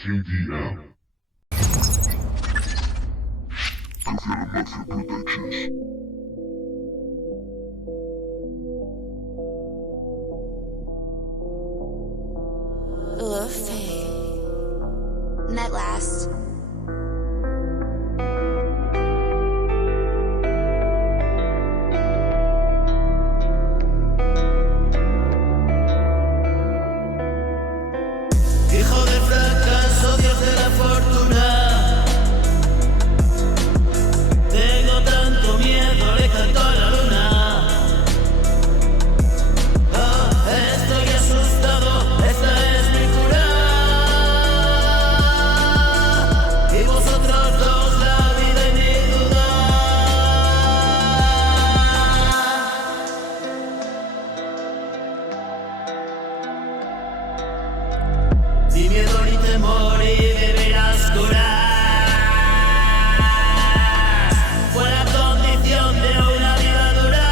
KDM. Confirm Mafia Productions. Luffy. Net last. Hijo del fracaso, Dios de la fortuna. Tengo tanto miedo, le canto a la luna. Estoy asustado, esta es mi cura. Y vosotros dos, la vida y mi duda. Ni miedo ni temor y deberás curar. Fue la condición de una vida dura.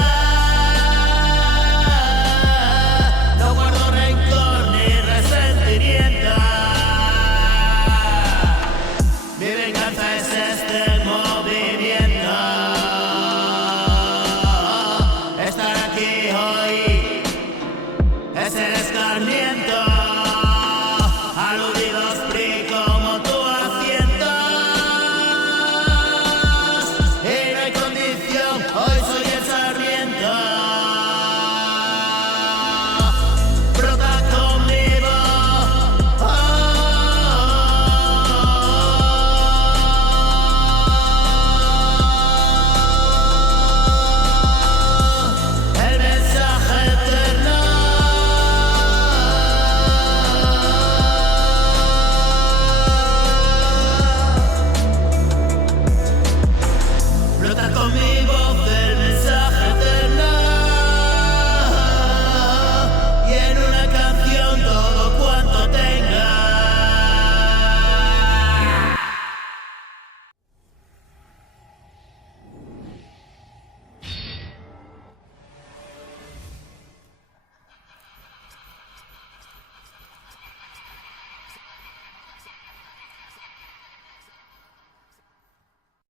No guardo rencor ni resentimiento. Mi venganza es este movimiento. Estar aquí hoy es el escarmiento.